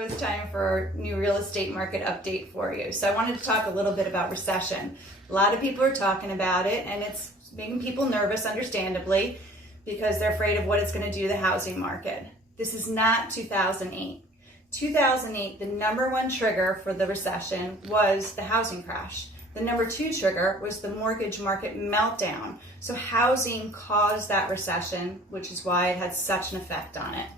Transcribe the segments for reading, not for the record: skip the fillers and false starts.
it was time for a new real estate market update for you. So I wanted to talk a little bit about recession. A lot of people are talking about it, and it's making people nervous, understandably, because they're afraid of what it's going to do to the housing market. This is not 2008. 2008, the number one trigger for the recession was the housing crash. The number two trigger was the mortgage market meltdown. So housing caused that recession, which is why it had such an effect on it.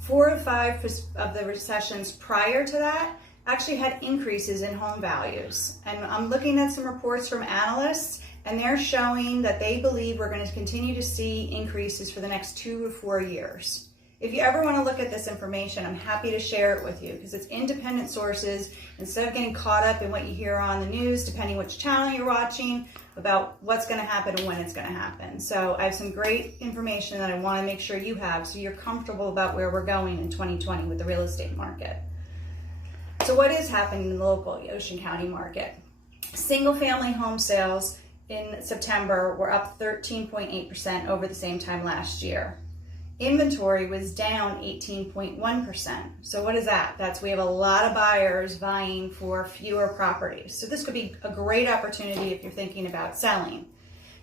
4 or 5 of the recessions prior to that actually had increases in home values. And I'm looking at some reports from analysts, and they're showing that they believe we're going to continue to see increases for the next 2 or 4 years. If you ever want to look at this information, I'm happy to share it with you because it's independent sources. Instead of getting caught up in what you hear on the news, depending which channel you're watching, about what's going to happen and when it's going to happen. So I have some great information that I want to make sure you have so you're comfortable about where we're going in 2020 with the real estate market. So what is happening in the local Ocean County market? Single family home sales in September were up 13.8% over the same time last year. Inventory was down 18.1%. So what is that? That's we have a lot of buyers vying for fewer properties. So this could be a great opportunity if you're thinking about selling.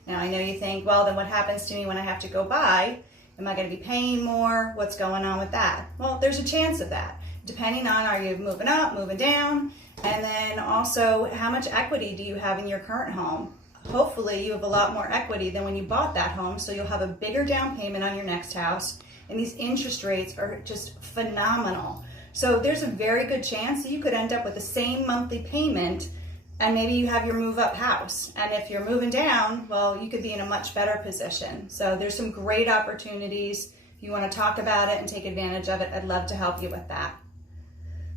Now I know you think, well, then what happens to me when I have to go buy? Am I going to be paying more? What's going on with that? Well, there's a chance of that, depending on are you moving up, moving down, and then also how much equity do you have in your current home? Hopefully you have a lot more equity than when you bought that home, so you'll have a bigger down payment on your next house, and these interest rates are just phenomenal. So there's a very good chance that you could end up with the same monthly payment, and maybe you have your move up house. And if you're moving down, well, you could be in a much better position. So there's some great opportunities. If you want to talk about it and take advantage of it, I'd love to help you with that.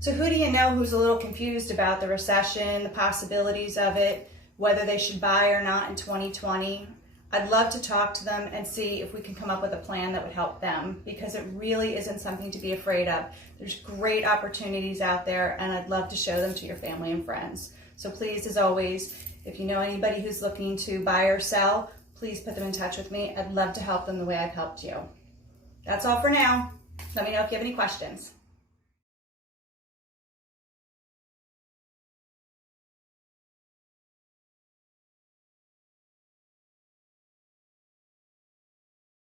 So who do you know who's a little confused about the recession, the possibilities of it, whether they should buy or not in 2020? I'd love to talk to them and see if we can come up with a plan that would help them, because it really isn't something to be afraid of. There's great opportunities out there, and I'd love to show them to your family and friends. So please, as always, if you know anybody who's looking to buy or sell, please put them in touch with me. I'd love to help them the way I've helped you. That's all for now. Let me know if you have any questions.